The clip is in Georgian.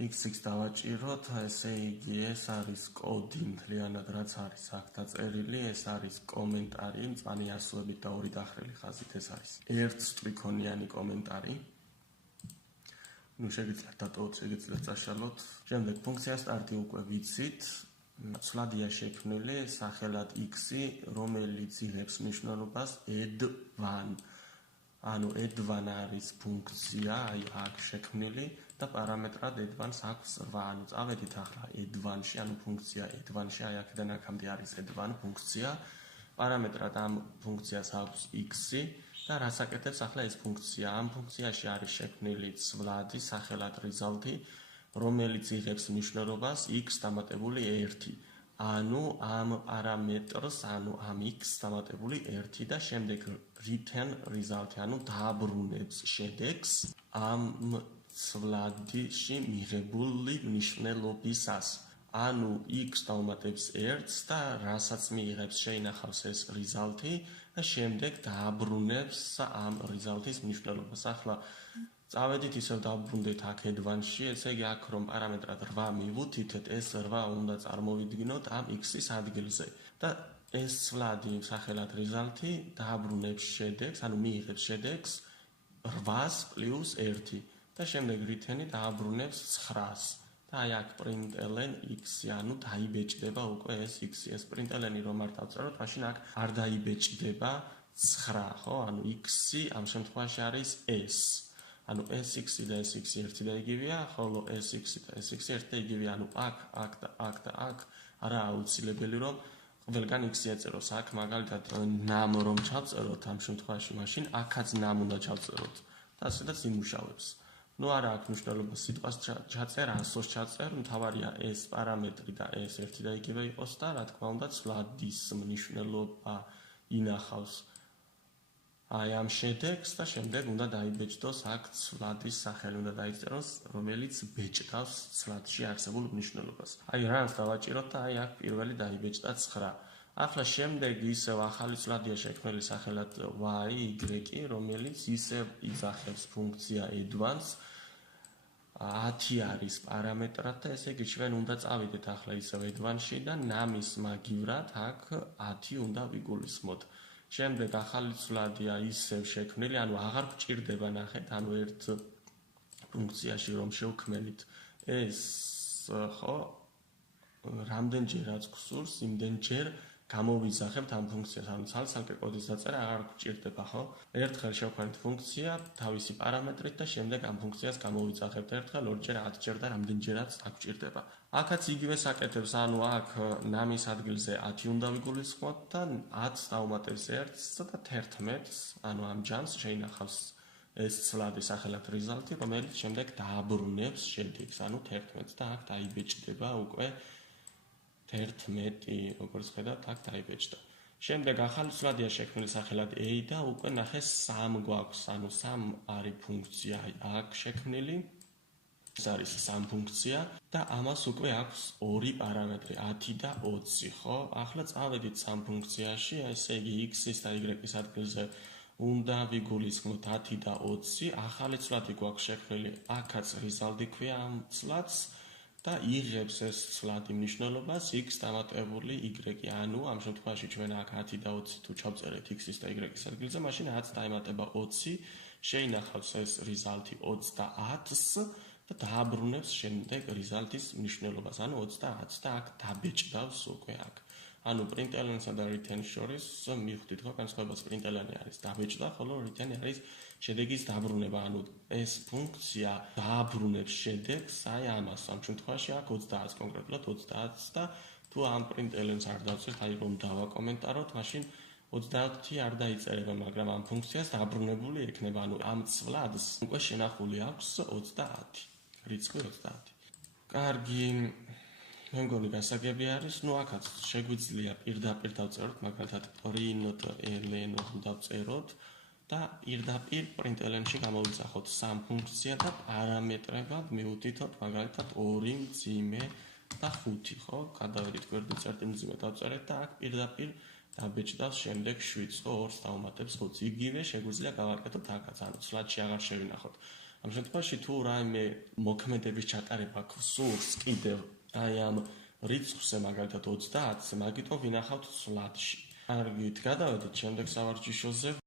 x დავაჭიროთ, ესე იგი ეს არის კოდი მთლიანად რაც არის აქ დაწერილი, ეს არის კომენტარი, მწვანე ასოებით და ორი დახრილი ხაზით ეს არის ერთწვრიქონიანი კომენტარი. ნუ შეგიძლიათ დატოვოთ, შეგიძლიათ წაშალოთ. შემდეგ ფუნქცია სტარტი უკვე ვიცით. ცვლადია შექმნილი სახელად x-ი, რომელიც იღებს მნიშვნელობას ed1. ანუ ed1 არის ფუნქცია, აი აქ შექმნილი და პარამეტრად ed1-ს აქვს 8. ანუ წავედით ახლა ed1-ში, ანუ ფუნქცია ed1-ში, აი აქედან აქამდე არის ed1 ფუნქცია. პარამეტრად ამ ფუნქციას აქვს x-ი და რას აკეთებს ახლა ეს ფუნქცია? ამ ფუნქციაში არის შექმნილი ცვლადი სახელად result-ი, რომელიც იღებს მნიშვნელობას x დამატებული 1. ანუ ამ პარამეტრს, ანუ ამ x დამატებული 1 და შემდეგ return result-ი, ანუ დააბრუნებს შედეგს ამ ცვლადში მიღებული მნიშვნელობისას. ანუ x დაუმატებს 1-ს და რასაც მიიღებს შეინახავს ეს result-ი და შემდეგ დააბრუნებს ამ result-ის მნიშვნელობას. ახლა წავედით ისევ დავბრუნდეთ აქ ed1-ში, ესე იგი აქ რომ პარამეტრად 8 მივუთითეთ, ეს 8 უნდა წარმოვიდგინოთ ამ x-ის ადგილზე. და ეს ცვლადი სახელად result-ი დააბრუნებს შედეგს, ანუ მიიღებს შედეგს 8-ს + 1 და შემდეგ return-ი დააბრუნებს 9-ს. და აი აქ println x-ი, ანუ დაიბეჭდება უკვე ეს x-ი. ეს println-ი რომ არ დავწეროთ, მაშინ აქ არ დაიბეჭდება 9, ხო? ანუ x-ი ამ შემთხვევაში არის s. ანუ sx-ი და sx-ი ერთი და იგივეა, ხოლო sx-ი და sx-ი ერთი და იგივეა. ანუ აქ და აქ არა აუცილებელი რომ ყველგან x-ი ეწეროს. აქ მაგალითად num რომ ჩავწეროთ ამ შემთხვევაში, მაშინ აქაც num უნდა ჩავწეროთ. და ასეთაც იმუშავებს. ნუ არა აქვს მნიშვნელობა სიტყვას ჩაწერ, ასოს ჩაწერ, მთავარია ეს პარამეტრი და ეს ერთი და იგივე იყოს და რა თქმა უნდა ცვლადის მნიშვნელობა ინახავს აი ამ შედეგს და შემდეგ უნდა დაიბეჭდოს აქ ცვლადის სახელი უნდა დაიწეროს, რომელიც ბეჭდავს ცვლადში არსებულ მნიშვნელობას. აი რანს დავაჭიროთ და აი აქ პირველი დაიბეჭდა 9. ახლა შემდეგ ისევ ახალი ცვლადია შექმნილი სახელად y, რომელიც ისევ იძახებს ფუნქცია ed1-ს. 10 არის პარამეტრად და ესე იგი ჩვენ უნდა წავიდეთ ახლა ისევ ed1-ში და num-ის მაგივრად აქ 10 უნდა ვიგულისხმოთ. შემდეგ ახალი ცვლადია ისევ შექმნილი, ანუ აღარ გვჭირდება ნახეთ, ანუ ერთ ფუნქციაში რომ შევქმნით ეს ხო რამდენჯერაც გვსურს, იმდენჯერ გამოვიზახებთ ამ ფუნქციას, ანუ ცალკე კოდის დაწერა აღარ გვჭირდება, ხო? ერთხელ შევქმნით ფუნქცია თავისი პარამეტრით და შემდეგ ამ ფუნქციას გამოვიზახებთ ერთხელ, ორჯერ, 10ჯერ და რამდენჯერაც აგვჭირდება. აქაც იგივეს აკეთებს, ანუ აქ num-ის ადგილზე 10 უნდა ვიგულისხმოთ და 10 დაუმატებს 1-ს და 11-ს, ანუ ამ ჯამს შეინახავს ეს ცვლადი სახელად result-ი, რომელიც შემდეგ დააბრუნებს შედეგს, ანუ 11-ს და აქ დაიბეჭდება უკვე 11, როგორც ხედავთ, აქ დაიბეჭდა. შემდეგ ახალი ცვლადია შექმნილი სახელად a და უკვე ნახე 3 გვაქვს, ანუ 3 არის ფუნქცია აქ შექმნილი. ეს არის 3 ფუნქცია და ამას უკვე აქვს 2 პარამეტრი 10 და 20, ხო? ახლა წავედით 3 ფუნქციაში, ესე იგი x-ის და y-ის ადგილზე უნდა ვიგულისხმოთ 10 და 20. ახალი ცვლადი გვაქვს შექმნილი, აქაც result-ი ქვია ამ ცვლადს და იღებს ეს ცვლადი მნიშვნელობას x დამატებული y. ანუ ამ შემთხვევაში ჩვენ აქ 10 და 20 თუ ჩავწერეთ x-ის და y-ის ადგილზე, მაშინ 10 დაემატება 20, შეინახავს ეს result-ი 30-ს და დააბრუნებს შემდეგ result-ის მნიშვნელობას, ანუ 30 და აქ დაბეჭდავს უკვე აქ. ანუ println-სა და return შორის მივხვდით, ხო, განსხვავებას println-ი არის დაბეჭდა, ხოლო return-ი არის შედეგის დაბრუნება, ანუ ეს ფუნქცია დააბრუნებს შედეგს, აი ამას ამ შემთხვევაში აქ 30 კონკრეტულად 30 და თუ ამ println-ს არ დავწერთ, აი რომ დავაკომენტაროთ, მაშინ 30 არ დაიწერება, მაგრამ ამ ფუნქციას დაბრუნებული ექნება, ანუ ამ ცვლადს უკვე შენახული აქვს 30, რიცხვი 30. კარგი, მე მგონი გასაგები არის, ნუ აქაც შეგვიძლია პირდაპირ დავწეროთ, მაგალითად println დავწეროთ და პირდაპირ println-ში გამოვიძახოთ 3 ფუნქცია და პარამეტრებად მივუთითოთ, მაგალითად 2, მძიმე და 5, ხო? გადავედით გვერდით წერტილ მძიმე დავწერეთ და აქ პირდაპირ დაბეჭდავს შემდეგ 7-ს 2-ს დაუმატებს 5. იგივე შეგვიძლია გავაკეთოთ აქაც, ანუ ცვლადში აღარ შევინახოთ. ამ შემთხვევაში თუ რაიმე მოქმედების ჩატარება გსურს კიდევ აი ამ რიცხვზე მაგალითად 30-ზე, მაგიტომ ვინახავთ ცვლადში. კარგით, გადავედით შემდეგ სავარჯიშოზე.